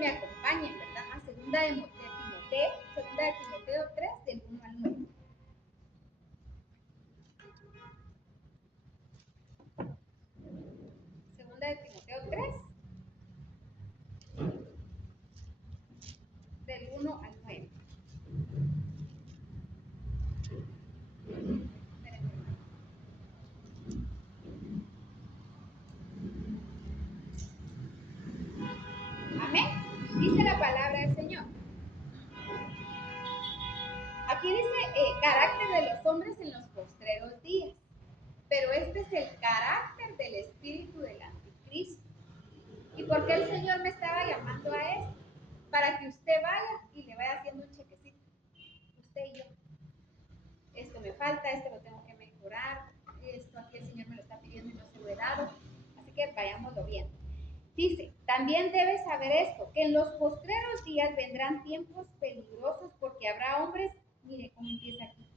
me acompañen, ¿verdad? A segunda de Timoteo 3, del 1 al 9. Segunda de Timoteo 3, del 1 al 9. Amén. Dice la palabra del Señor. Aquí dice carácter de los hombres en los postreros días. Pero este es el carácter del espíritu del anticristo. ¿Y por qué el Señor me estaba llamando a esto? Para que usted vaya y le vaya haciendo un chequecito. Usted y yo. Esto me falta, esto lo tengo que mejorar, esto aquí el Señor me lo está pidiendo y no se lo he dado. Así que vayámoslo bien. Dice, también debes saber esto, que en los postreros días vendrán tiempos peligrosos porque habrá hombres, mire cómo empieza aquí,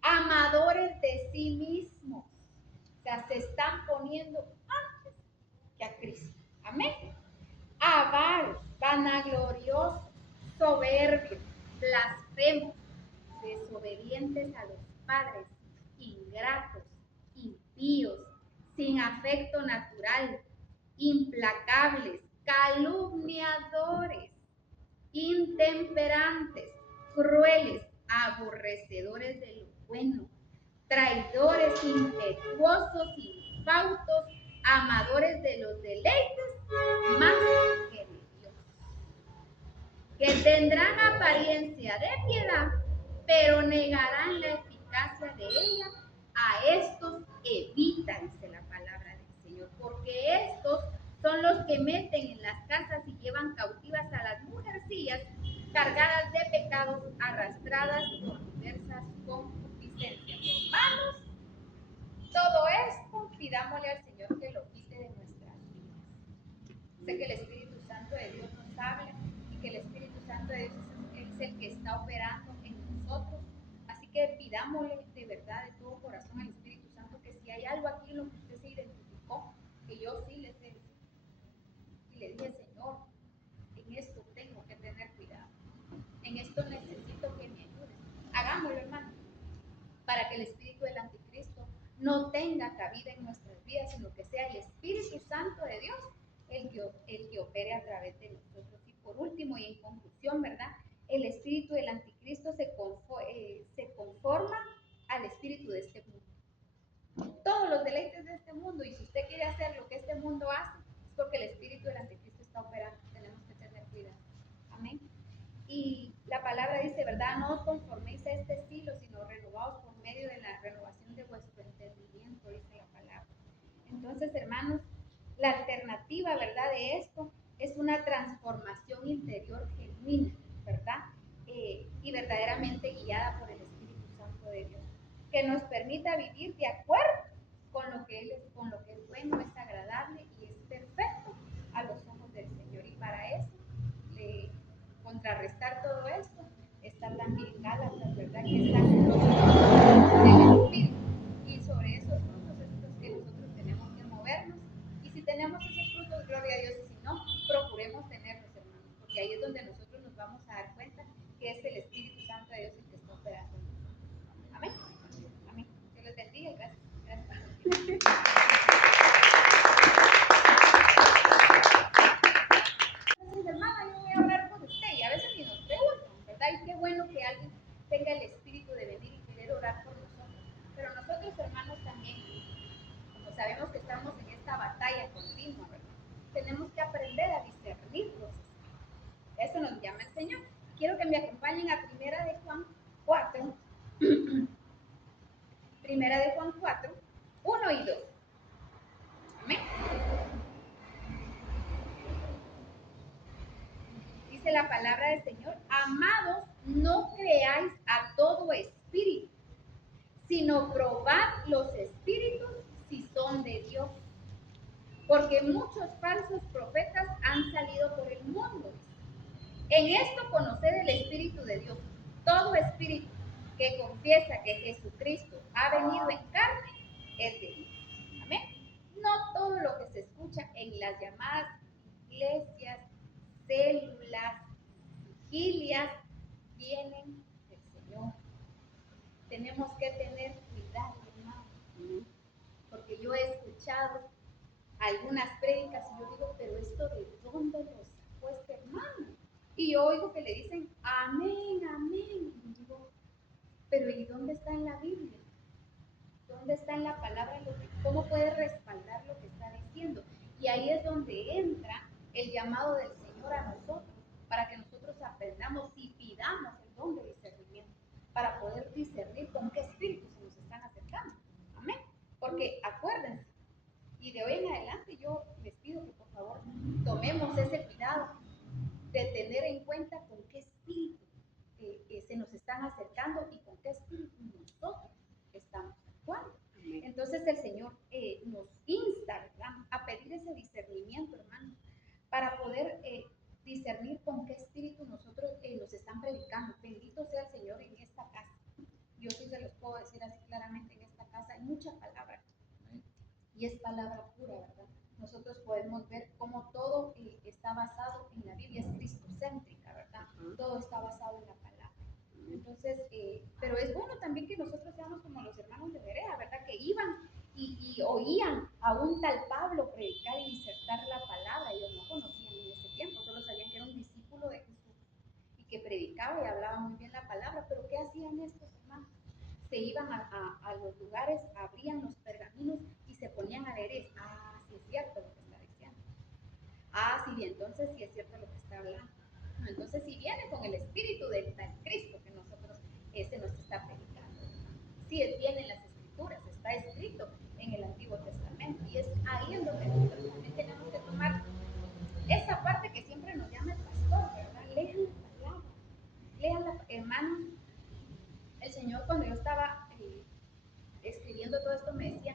amadores de sí mismos. O sea, se están poniendo antes que a Cristo. Amén. Avaros, vanagloriosos, soberbios, blasfemos, desobedientes a los padres, ingratos, impíos, sin afecto natural, implacables, calumniadores, intemperantes, crueles, aborrecedores de lo bueno, traidores, impetuosos, infautos, amadores de los deleites más que de Dios, que tendrán apariencia de piedad, pero negarán la eficacia de ella. A estos evita, dice la palabra del Señor, porque estos son los que meten en las casas y llevan cautivas a las mujercillas cargadas de pecados, arrastradas por diversas concupiscencias. Hermanos, todo esto pidámosle al Señor que lo quite de nuestras vidas. Sé que el Espíritu Santo de Dios nos habla y que el Espíritu Santo de Dios es el que está operando en nosotros. Así que pidámosle de verdad, de todo corazón al Espíritu Santo, que si hay algo aquí en lo que usted se identificó, que yo sí le sé decir. Y le dije, Señor, en esto tengo que tener cuidado. En esto necesito que me ayudes. Hagámoslo, hermano, para que el espíritu del anticristo no tenga cabida en nuestras vidas, sino que sea el Espíritu Santo de Dios el que opere a través de nosotros. Y por último, y en conclusión, ¿verdad? El espíritu del anticristo se conforma al espíritu de este mundo. Todos los deleites de este mundo, y si usted quiere hacer lo que este mundo hace, es porque el espíritu del anticristo está operando. Tenemos que tener cuidado. Amén. Y la palabra dice, ¿verdad? No os conforméis a este estilo, sino renovaos por medio de la renovación de vuestro entendimiento, dice la palabra. Entonces, hermanos, la alternativa, ¿verdad?, de esto es una transformación interior genuina, ¿verdad? Y verdaderamente guiada por el Espíritu Santo de Dios, que nos permita vivir de acuerdo con lo que es bueno, es agradable y es perfecto a los ojos del Señor. Y para eso, contrarrestar todo esto, está también Gálatas, ¿verdad? Que están los frutos del Espíritu. Y sobre esos frutos es los que nosotros tenemos que movernos. Y si tenemos esos frutos, gloria a Dios. Y si no, procuremos tenerlos, hermanos. Porque ahí es donde nosotros nos vamos a dar cuenta que es el Espíritu Santo de Dios el que está operando en nosotros. Amén. Amén. Dios les bendiga. Gracias. Hermana, yo voy a hablar con usted y a veces ni nos preguntan, ¿verdad? Y qué bueno que alguien tenga el espíritu de venir y querer orar por nosotros. Pero nosotros, hermanos, también, como sabemos que estamos en esta batalla continua, ¿verdad? Tenemos que aprender a discernir los espíritus. Eso nos llama el Señor. Quiero que me acompañen a Primera de Juan 4. Primera de Juan 4, 1 y 2. Amén. Dice la palabra del Señor: amados, no creáis a todo espíritu, sino probad los espíritus si son de Dios, porque muchos falsos profetas han salido por el mundo. En esto conoced el Espíritu de Dios. Todo espíritu que confiesa que Jesucristo ha venido en carne es de Dios. Amén. No todo lo que se escucha en las llamadas iglesias, células, escuchado algunas prédicas y yo digo, pero esto de dónde lo sacó este hermano. Y yo oigo que le dicen, amén, amén. Y digo, pero ¿y dónde está en la Biblia? ¿Dónde está en la palabra? ¿Cómo puede respaldar lo que está diciendo? Y ahí es donde entra el llamado del Señor a nosotros, para que nosotros aprendamos y pidamos el don de discernimiento, para poder discernir con qué espíritus se nos están acercando. Amén. Porque acuérdense, y de hoy en adelante yo les pido que por favor tomemos ese cuidado de tener en cuenta con qué espíritu se nos están acercando y con qué espíritu nosotros estamos actuando. Entonces el Señor nos insta, ¿verdad?, a pedir ese discernimiento, hermanos, para poder discernir con qué espíritu nosotros nos están predicando. Bendito sea el Señor en esta casa. Yo sí se los puedo decir así claramente, en esta casa hay mucha palabra. Y es palabra pura, ¿verdad? Nosotros podemos ver cómo todo está basado en la Biblia, es cristocéntrica, ¿verdad? Todo está basado en la palabra. Entonces, pero es bueno también que nosotros seamos como los hermanos de Berea, ¿verdad? Que iban y oían a un tal Pablo predicar y disertar la palabra. Ellos no conocían en ese tiempo, solo sabían que era un discípulo de Jesús y que predicaba y hablaba muy bien la palabra. Pero ¿qué hacían estos hermanos? Se iban a los lugares, abrían los pergaminos y se ponían a leer. Sí es cierto lo que está diciendo. Sí, entonces sí es cierto lo que está hablando. No, entonces sí viene con el espíritu del tal Cristo que nosotros se nos está predicando. Sí, viene en las escrituras, está escrito en el Antiguo Testamento. Y es ahí en donde nosotros también tenemos que tomar esa parte que siempre nos llama el pastor, ¿verdad? Lean la palabra. Lean la, hermanos. El Señor, cuando yo estaba escribiendo todo esto, me decía,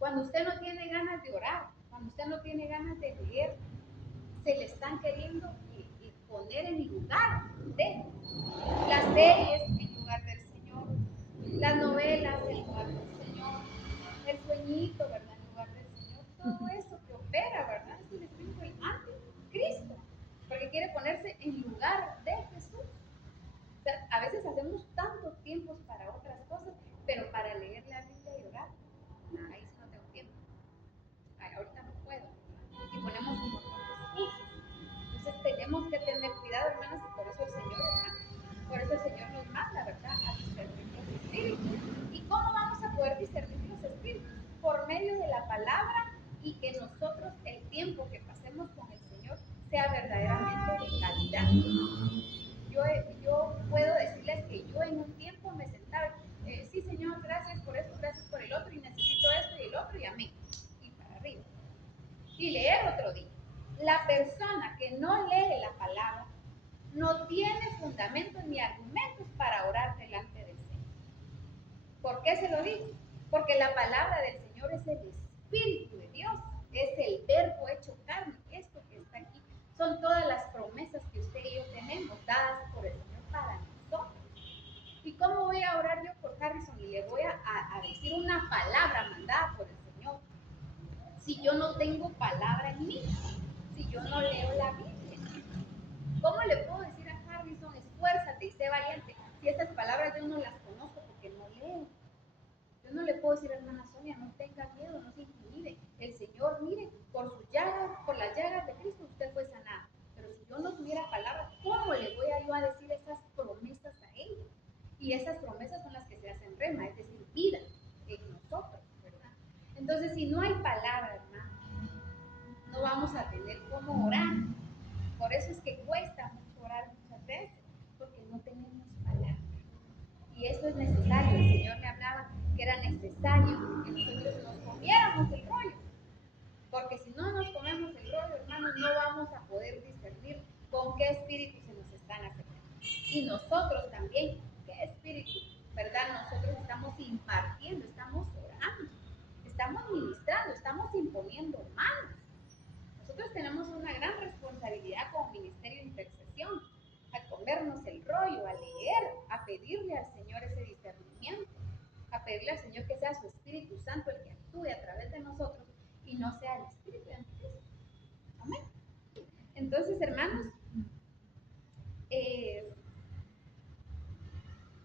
cuando usted no tiene ganas de orar, cuando usted no tiene ganas de leer, se le están queriendo poner en lugar de las series en lugar del Señor, las novelas en lugar del Señor, el sueñito, ¿verdad?, en lugar del Señor, todo eso que opera, ¿verdad?, es el espíritu del anticristo, porque quiere ponerse en lugar de Jesús. O sea, a veces hacemos tantos tiempos para otras cosas, pero para leer la Biblia y orar, ahí sí no tengo tiempo. Ahorita no puedo. Y ponemos un montón de excusas. Entonces tenemos que tener cuidado, hermanos, y por eso el Señor, hermano, por eso el Señor nos manda, ¿verdad?, a discernir los espíritus. ¿Y cómo vamos a poder discernir los espíritus? Por medio de la palabra, y que nosotros el tiempo que pasemos con el Señor sea verdaderamente de calidad. Yo puedo decirles que yo en un tiempo me sentaba, sí, Señor, gracias por esto, gracias por el otro, y necesito esto y el otro, y amén, y para arriba. Y leer otro día. La persona que no lee la palabra no tiene fundamentos ni argumentos para orar delante del Señor. ¿Por qué se lo digo? Porque la palabra del Señor es el Espíritu de Dios, es el verbo hecho carne. Esto que está aquí son todas las promesas que usted y yo tenemos dadas por el Señor para nosotros. ¿Y cómo voy a orar yo por Harrison y le voy a decir una palabra mandada por el Señor si yo no tengo palabra en mí, si yo no leo la Biblia? ¿Cómo le puedo decir a Harrison, esfuérzate y sé valiente, si esas palabras yo no las conozco porque no leo? Yo no le puedo decir, hermana Sonia, no tenga miedo, no se intimide. El Señor, mire, por sus llagas, por las llagas de Cristo usted fue sanado. Pero si yo no tuviera palabra, ¿cómo le voy a yo a decir esas promesas a Él? Y esas promesas son las que se hacen rema, es decir, vida en nosotros, ¿verdad? Entonces, si no hay palabra, hermano, no vamos a tener cómo orar. Por eso es que cuesta mucho orar muchas veces, porque no tenemos palabra. Y eso es necesario. El Señor me hablaba que era necesario que nosotros nos comiéramos el rollo. Porque si no nos comemos el rollo, hermanos, no vamos a poder discernir con qué espíritu se nos están acercando. Y nosotros también, qué espíritu, ¿verdad? Nosotros estamos impartiendo, estamos orando, estamos ministrando, estamos imponiendo manos. Nosotros tenemos una gran responsabilidad como ministerio de intercesión, a comernos el rollo, a leer, a pedirle al Señor ese discernimiento, a pedirle al Señor que sea su Espíritu Santo el que actúe a través de nosotros y no sea el Espíritu de Anticristo. Amén. Entonces, hermanos,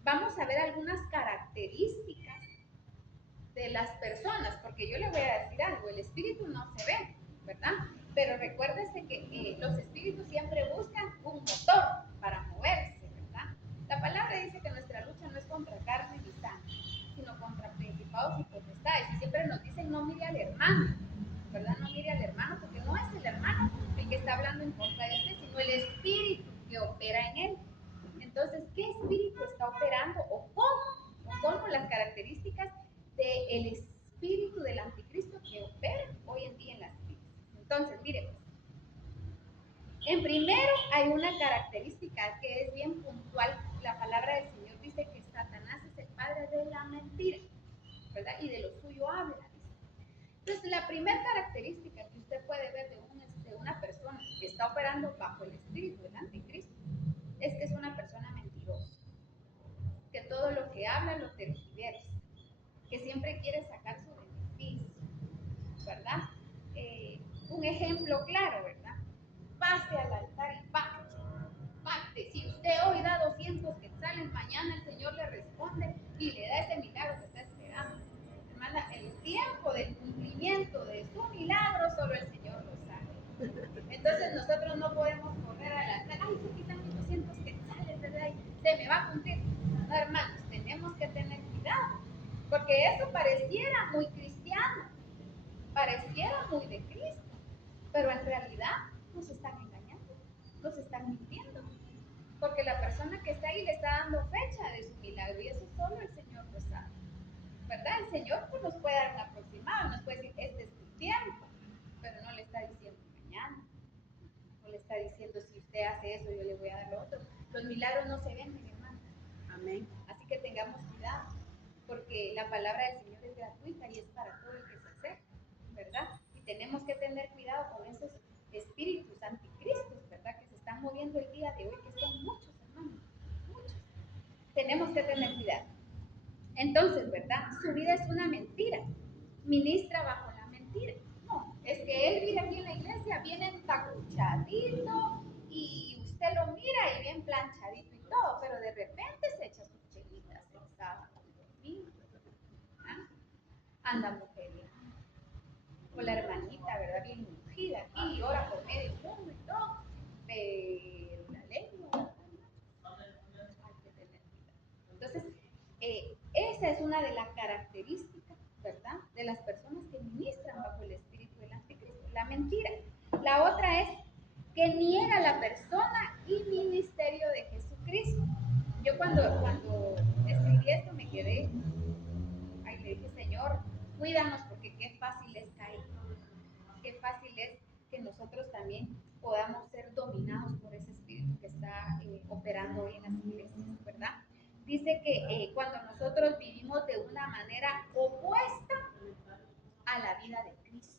vamos a ver algunas características de las personas, porque yo le voy a decir algo, el espíritu no se ve, ¿verdad? Pero recuérdese que los espíritus siempre buscan un motor para moverse, ¿verdad? La palabra dice que nuestra lucha no es contra carne ni sangre, sino contra principados y potestades. Y siempre nos dicen no mire al hermano, ¿verdad? No mire al hermano, porque no es el hermano el que está hablando en contra de usted, sino el espíritu que opera en él. Entonces, ¿qué espíritu está operando o cómo las características del espíritu del anticristo que opera hoy en día en las iglesias? Entonces, mire, en primero hay una característica que es bien puntual. La palabra del Señor dice que Satanás es el padre de la mentira, ¿verdad? Y de lo suyo habla, dice. Entonces, la primera característica que usted puede ver de una persona que está operando bajo el espíritu del anticristo es que es una persona mentirosa, que todo lo que habla lo tergiversa, que siempre quiere sacar su beneficio, ¿verdad? Un ejemplo claro, ¿verdad? Pase al altar y pacte. Si usted hoy da 200 quetzales, mañana el Señor le responde y le da ese milagro que está esperando. Hermana, el tiempo del cumplimiento de su milagro solo el Señor lo sabe. Entonces nosotros no podemos correr al altar, ay, se quitan mis 200 quetzales, ¿verdad? Se me va a cumplir. No, hermanos, tenemos que tener cuidado, porque eso pareciera muy cristiano, pareciera muy de Cristo, pero en realidad nos están engañando, nos están mintiendo, porque la persona que está ahí le está dando fecha de su milagro y eso solo el Señor lo sabe, ¿verdad? El Señor pues, nos puede dar un aproximado, nos puede decir, este es tu tiempo, pero no le está diciendo mañana, no le está diciendo si usted hace eso yo le voy a dar lo otro. Los milagros no se venden, hermanos. Amén. Así que tengamos cuidado, porque la palabra del Señor es gratuita y es para todo el que se acerca, ¿verdad? Y tenemos que tener cuidado con esos espíritus anticristos, ¿verdad? Que se están moviendo el día de hoy, que son muchos, hermanos, muchos. Tenemos que tener cuidado. Entonces, ¿verdad? Su vida es una mentira. Ministra bajo la mentira. No, es que él vive aquí en la iglesia bien entacuchadito y usted lo mira y bien planchadito y todo, pero de repente se echa sus chelitas el sábado y domingo. ¿Ah? Anda mujeriendo. O la hermanita, ¿verdad? Bien ungida aquí y ora por medio mundo y todo, pero la lengua, hay que tener cuidado. Entonces, esa es una de las características, ¿verdad? De las personas que ministran bajo el espíritu del anticristo, la mentira. La otra es que niega la persona y ministerio de Jesucristo. Yo cuando escribí esto me quedé, ahí le dije, Señor, cuídanos porque qué fácil es caer, qué fácil es que nosotros también podamos ser dominados por ese espíritu que está operando hoy en las iglesias, ¿verdad? Dice que cuando nosotros vivimos de una manera opuesta a la vida de Cristo.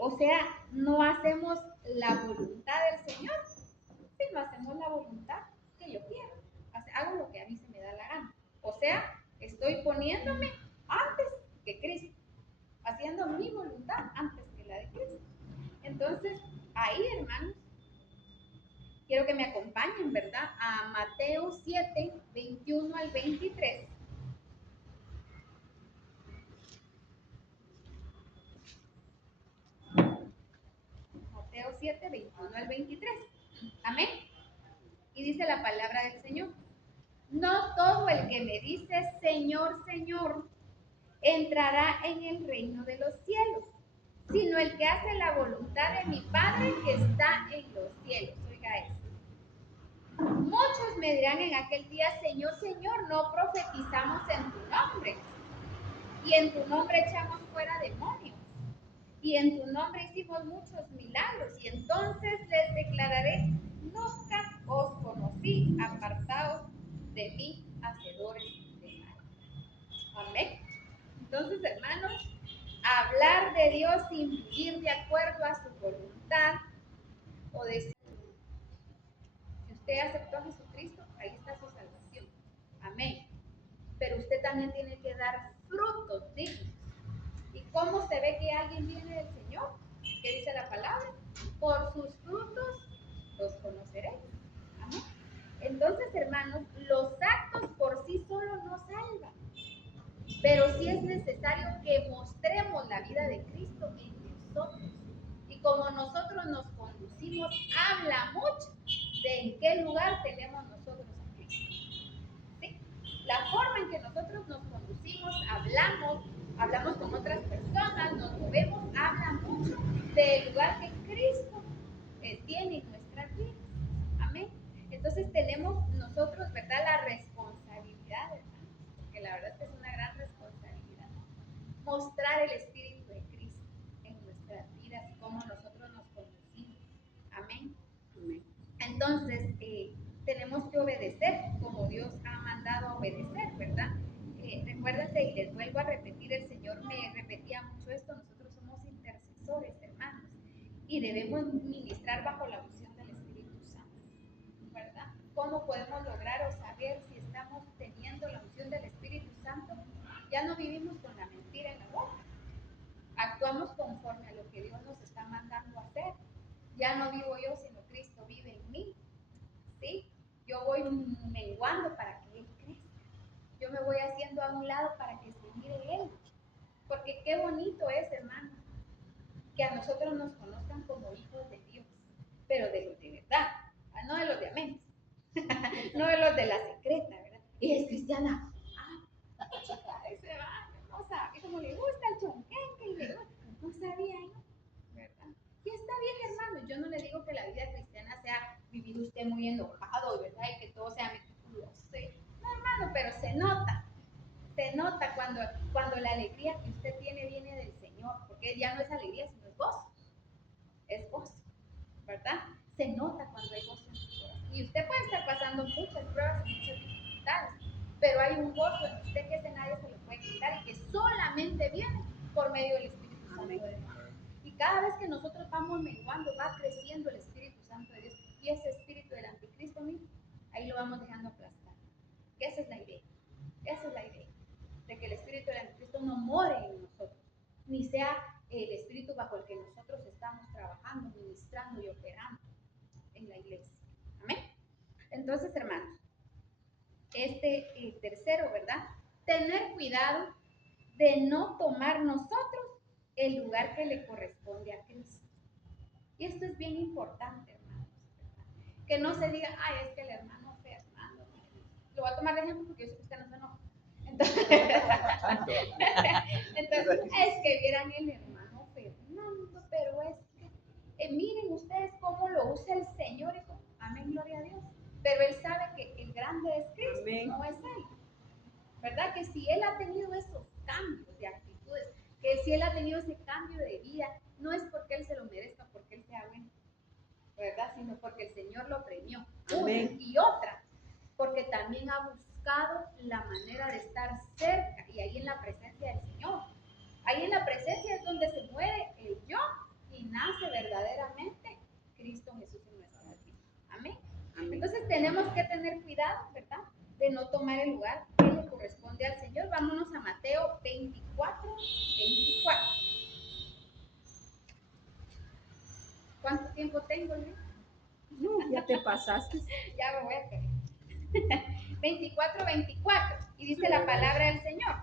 O sea, no hacemos la voluntad del Señor, sino hacemos la voluntad que yo quiero. Hago lo que a mí se me da la gana. O sea, estoy poniéndome antes que Cristo, haciendo mi voluntad antes que la de Cristo. Entonces, ahí, hermanos, quiero que me acompañen, ¿verdad? A Mateo 7, 21 al 23. Mateo 7, 21 al 23. Amén. Y dice la palabra del Señor. No todo el que me dice Señor, Señor, entrará en el reino de los cielos, sino el que hace la voluntad de mi Padre que está en los cielos. Oiga eso. Muchos me dirán en aquel día, Señor, Señor, no profetizamos en tu nombre, y en tu nombre echamos fuera demonios, y en tu nombre hicimos muchos milagros, y entonces les declararé, nunca os conocí, apartados de mí, hacedores de mal. Amén. Entonces, hermanos, hablar de Dios sin vivir de acuerdo a su voluntad o decir, si usted aceptó a Jesucristo, ahí está su salvación. Amén. Pero usted también tiene que dar frutos dignos. ¿Y cómo se ve que alguien viene del Señor? ¿Qué dice la palabra? Por sus frutos los conoceréis. Amén. Entonces, hermanos, los actos por sí solos no salvan. pero sí es necesario que mostremos la vida de Cristo en nosotros. Y como nosotros nos conducimos, habla mucho de en qué lugar tenemos nosotros a Cristo. ¿Sí? La forma en que nosotros nos conducimos, hablamos con otras personas, nos movemos, habla mucho del lugar que Cristo tiene en nuestras vidas. Amén. Entonces tenemos nosotros, ¿verdad?, la responsabilidad, hermanos, porque la verdad es que es una gran responsabilidad, mostrar el Espíritu de Cristo en nuestras vidas, cómo nosotros nos conducimos. Amén. Amén. Entonces, tenemos que obedecer como Dios ha mandado a obedecer, ¿verdad? Recuérdense, y les vuelvo a repetir, el Señor me repetía mucho esto, nosotros somos intercesores, hermanos, y debemos ministrar bajo la unción del Espíritu Santo, ¿verdad? ¿Cómo podemos lograr o saber si estamos teniendo la unción del Espíritu Santo? Ya no vivimos con la mentira en la boca, actuamos conforme a lo que Dios nos está mandando a hacer. Ya no vivo yo, sino Cristo vive en mí. ¿Sí? Yo voy menguando para que Él crezca. Yo me voy haciendo a un lado para que se mire Él. Porque qué bonito es, hermano, que a nosotros nos conozcan como hijos de Dios, pero de los de verdad, no de los de amén, no de los de la secreta, ¿verdad? Y es cristiana. Chica, ese va, hermosa, y como le gusta el chonquenque, y le gusta, no sabía yo, ¿verdad? Y está bien, hermano, yo no le digo que la vida cristiana sea vivir usted muy enojado, ¿verdad? Y que todo sea meticuloso. No, hermano, pero se nota cuando la alegría que usted tiene viene del Señor, porque ya no es alegría, sino es gozo, ¿verdad? Se nota cuando hay gozo en su corazón. Y usted puede estar pasando muchas pruebas y muchas dificultades, pero hay un gozo en usted que ese nadie se lo puede quitar y que solamente viene por medio del Espíritu Santo de Dios. Y cada vez que nosotros vamos menguando, va creciendo el Espíritu Santo de Dios. Y ese espíritu del anticristo mismo, ahí lo vamos dejando aplastar. Que esa es la idea. Esa es la idea. De que el espíritu del anticristo no more en nosotros, ni sea el espíritu bajo el que nosotros estamos trabajando, ministrando y operando en la iglesia. Amén. Entonces, hermanos, tercero, ¿verdad? Tener cuidado de no tomar nosotros el lugar que le corresponde a Cristo. Y esto es bien importante, hermanos, ¿verdad? Que no se diga, ay, es que el hermano Fernando, lo voy a tomar de ejemplo porque yo sé que usted no se enoja. Entonces, es que vieran el hermano Fernando, pero es que miren ustedes cómo lo usa el Señor. Amén, gloria a Dios. Pero Él sabe que el grande es Cristo, amén, no es Él. ¿Verdad? Que si Él ha tenido esos cambios de actitudes, que si Él ha tenido ese cambio de vida, no es porque Él se lo merezca, porque Él sea bueno, ¿verdad? Sino porque el Señor lo premió. Amén. Una y otra, porque también ha buscado la manera de estar cerca y ahí en la presencia del Señor. Ahí en la presencia es donde se muere el yo y nace verdaderamente Cristo Jesús en nuestras vidas. Amén. Amén. Entonces tenemos que tener cuidado, ¿verdad? De no tomar el lugar que le corresponde al Señor. Vámonos a Mateo 24. ¿Cuánto tiempo tengo, Luis? Ya te pasaste. Ya me voy a quedar. 24. Y dice la palabra del Señor: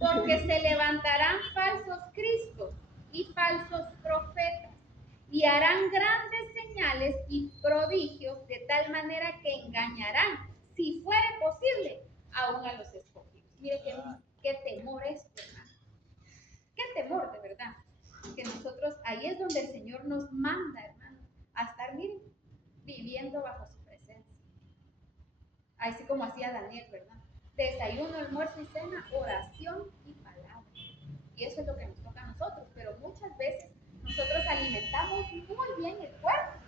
porque se levantarán falsos cristos y falsos profetas, y harán grandes señales y prodigios, de tal manera que engañarán, si fuere posible, aún a los escogidos. Mire qué temor es, hermano. Qué temor, de verdad. Que nosotros, ahí es donde el Señor nos manda, hermano, a estar, miren, viviendo bajo su presencia. Así como hacía Daniel, ¿verdad? Desayuno, almuerzo y cena, oración y palabra. Y eso es lo que nos toca a nosotros. Pero muchas veces nosotros alimentamos muy bien el cuerpo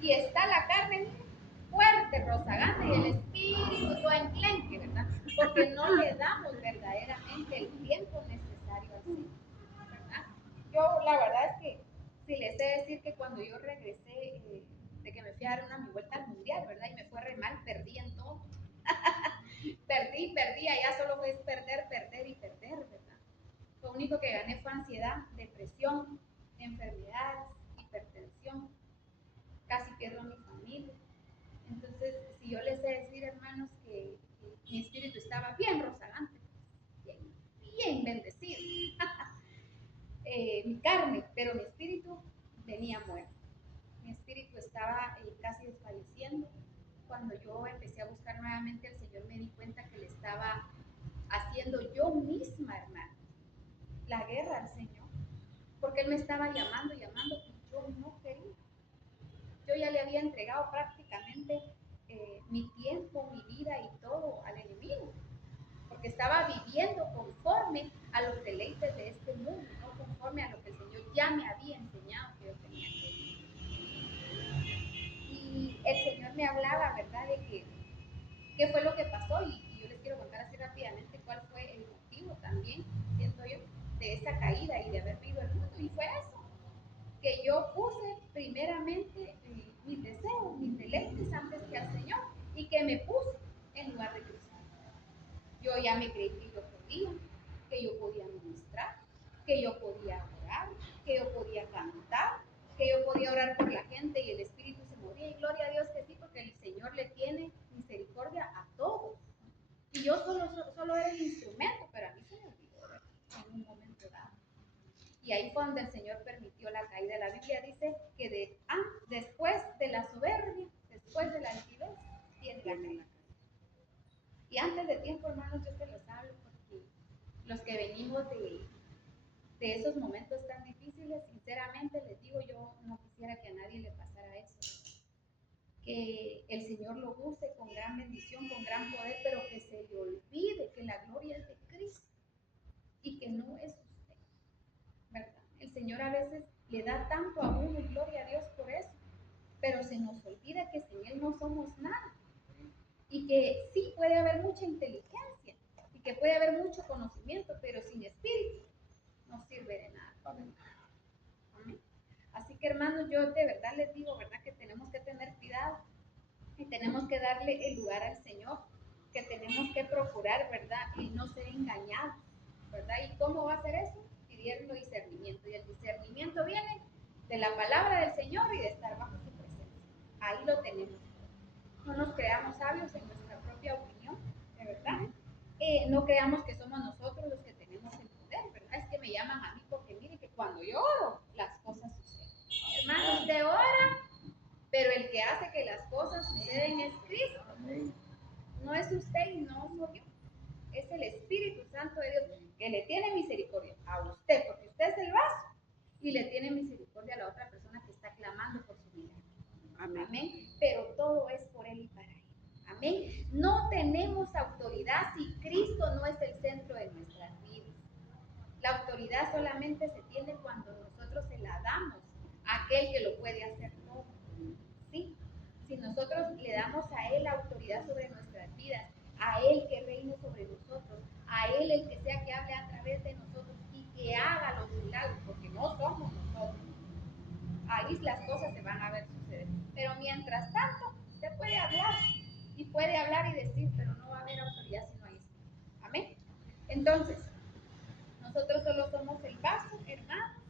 y está la carne fuerte, rozagante, y el espíritu todo enclenque, ¿verdad? Porque no le damos verdaderamente el tiempo necesario al Señor, ¿verdad? Yo la verdad es que si les sé decir que cuando yo regresé de que me fui a dar mi vuelta al mundial, ¿verdad? Y me fue re mal, perdí en todo. perdí, allá solo fue perder y perder, ¿verdad? Lo único que gané fue ansiedad, depresión, enfermedades, hipertensión, casi pierdo a mi familia. Entonces, si yo les sé decir, hermanos, que mi espíritu estaba bien rozagante, bien bendecido. Mi carne, pero mi espíritu venía muerto. Mi espíritu estaba casi desfalleciendo. Cuando yo empecé a buscar nuevamente al Señor, me di cuenta que le estaba haciendo yo misma, hermano, la guerra al Señor, porque Él me estaba llamando y yo no quería. Yo ya le había entregado prácticamente mi tiempo, mi vida y todo al enemigo, porque estaba viviendo conforme a los deleites de este mundo, no conforme a lo que el Señor ya me había enseñado que yo tenía que vivir. Y el Señor me hablaba, ¿verdad?, de que qué fue lo que pasó, y yo les quiero contar así rápidamente cuál fue el motivo también, siento yo, de esa caída y de haber vivido el mundo, y fue eso, que yo puse primeramente mis deseos, mis deleites antes que al Señor, y que me puse en lugar de Cristo. Yo ya me creí que yo podía ministrar, que yo podía orar, que yo podía cantar, que yo podía orar por la gente y el Espíritu se movía, y gloria a Dios que sí, porque el Señor le tiene misericordia a todos. Y yo solo era el instrumento, pero a mí se me olvidó en un momento dado. Y ahí fue donde el Señor permitió la caída. La Biblia dice que después de la soberbia, después de la altivez, viene la caída. Y antes de tiempo, hermanos, yo se los hablo porque los que venimos de esos momentos tan difíciles, sinceramente les digo, yo no quisiera que a nadie le pasara eso. Que el Señor lo use con gran bendición, con gran poder, pero que se le olvide que la gloria es de Cristo y que no es usted, ¿verdad? El Señor a veces le da tanto a uno y gloria a Dios por eso, pero se nos olvida que sin Él no somos nada. Y que sí puede haber mucha inteligencia y que puede haber mucho conocimiento, pero sin espíritu no sirve de nada. Amén. Así que, hermanos, yo de verdad les digo, ¿verdad?, que tenemos que tener cuidado y tenemos que darle el lugar al Señor, que tenemos que procurar, ¿verdad?, y no ser engañados, ¿verdad? ¿Y cómo va a ser eso? Pidiendo discernimiento, y el discernimiento viene de la palabra del Señor y de estar bajo su presencia. Ahí lo tenemos. No nos creamos sabios en nuestra propia opinión, de verdad. No creamos que somos nosotros los que tenemos el poder, ¿verdad? Es que me llaman a mí porque mire que cuando yo oro, las cosas suceden. Hermano, usted ora, pero el que hace que las cosas suceden es Cristo. No es usted y no soy yo. Es el Espíritu Santo de Dios que le tiene misericordia a usted, porque usted es el vaso, y le tiene misericordia a la otra persona que está clamando por su vida. Amén. Amén. Pero todo es por Él y para Él. Amén. No tenemos autoridad si Cristo no es el centro de nuestras vidas. La autoridad solamente se tiene cuando nosotros se la damos a aquel que lo puede hacer todo. ¿Sí? Si nosotros le damos a Él la autoridad sobre nuestras vidas, a Él que reine sobre nosotros, a Él el que sea que hable a través de nosotros y que haga los milagros, porque no somos nosotros, ahí las cosas se van a ver suceder. Pero mientras tanto, usted puede hablar y decir, pero no va a haber autoridad si no hay espíritu. Amén. Entonces, nosotros solo somos el vaso, hermanos.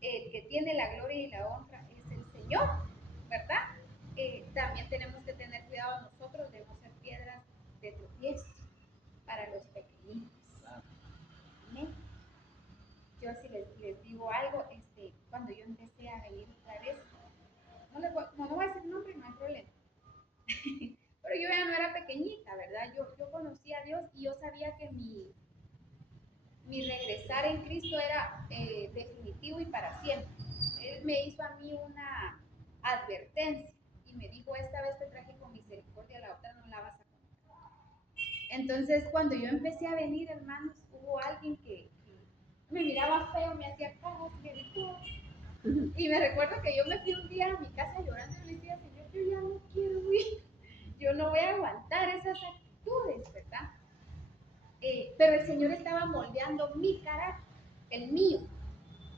El que tiene la gloria y la honra es el Señor, ¿verdad? También tenemos que tener cuidado nosotros de no ser piedras de tropiezo para los pequeñitos. Amén. Yo si les digo algo, cuando yo empecé a venir otra vez, no voy a decir nombre, no hay problema. Pero yo ya no era pequeñita, ¿verdad? Yo conocía a Dios y yo sabía que mi regresar en Cristo era definitivo y para siempre. Él me hizo a mí una advertencia y me dijo, esta vez te traje con misericordia, la otra no la vas a conocer. Entonces, cuando yo empecé a venir, hermanos, hubo alguien que me miraba feo, me hacía caras, me gritó. Y me recuerdo que yo me fui un día a mi casa llorando y le decía, Señor, yo ya no quiero ir, yo no voy a aguantar esas actitudes, ¿verdad? Pero el Señor estaba moldeando mi carácter, el mío,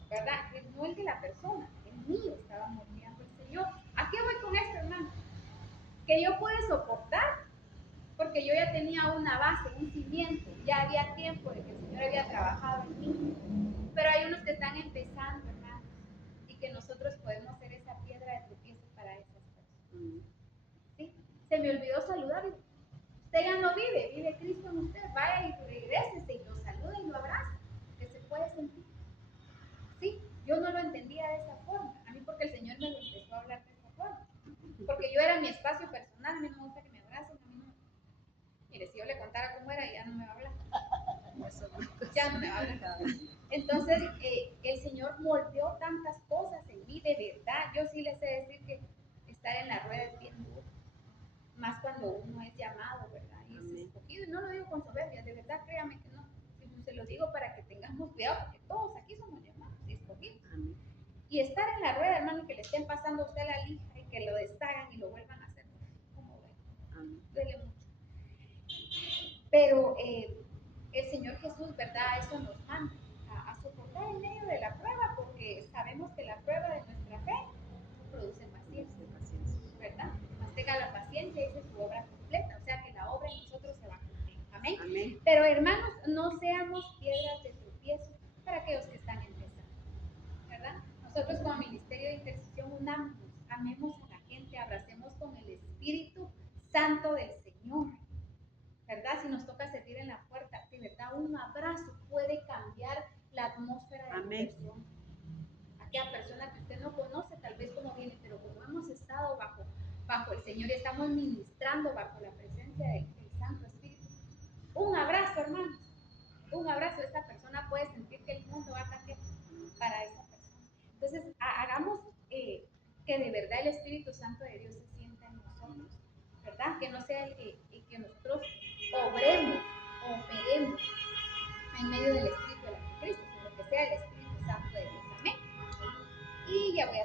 ¿verdad? No el de la persona, el mío estaba moldeando el Señor. ¿A qué voy con esto, hermano? Que yo pude soportar, porque yo ya tenía una base, un cimiento, ya había tiempo de que el Señor había trabajado en mí. Pero hay unos que están empezando, hermano, y que nosotros podemos ser esa piedra de tropiezo para esas personas. ¿Sí? Se me olvidó saludarlo. Usted ya no vive Cristo en usted, vaya y regrésese y lo saluda y lo abraza. puede sentir. Sí, yo no lo entendía de esa forma. A mí porque el Señor me lo empezó a hablar de esa forma. Porque yo era mi espacio personal, a mí no me gusta que me abracen, a mí no. Mire, si yo le contara cómo era, ya no me va a hablar. Ya no me va a hablar. Entonces, el Señor moldeó tantas cosas en mí, de verdad. Yo sí les sé decir que estar en la rueda es bien duro. Más cuando uno es llamado, ¿verdad? Y es escogido. Y no lo digo con soberbia, de verdad, créame que no. Se lo digo para que tengamos cuidado, porque todos aquí somos llamados y escogidos. Y estar en la rueda, hermano, que le estén pasando a usted la lija y que lo deshagan y lo vuelvan a hacer, como duele mucho. Pero el Señor Jesús, ¿verdad? Eso nos manda a soportar en medio de la prueba, porque sabemos que la prueba de nuestra fe produce paciencia, ¿verdad? Más tenga la paciencia, dice su obra completa, o sea que la obra en nosotros se va a cumplir. Amén. Amén. Pero hermanos, no seamos piedras de tropiezo para aquellos que están empezando, ¿verdad? Nosotros como Ministerio de Intercesión unamos, amemos a la gente, abracemos con el Espíritu Santo del Señor, ¿verdad? Si nos toca servir en la puerta, de verdad un abrazo puede cambiar la atmósfera de la persona. Aquella persona que usted no conoce, tal vez como viene, pero como hemos estado bajo el Señor y estamos ministrando bajo la presencia del Santo Espíritu, un abrazo, hermanos, un abrazo. Esta persona puede sentir que el mundo va a cambiar para esa persona. Entonces, hagamos que de verdad el Espíritu Santo de Dios se sienta en nosotros, ¿verdad? Que no sea que nosotros obremos, operemos en medio del Espíritu del Anticristo, sino que sea el Espíritu Santo de Dios. Amén. Y ya voy a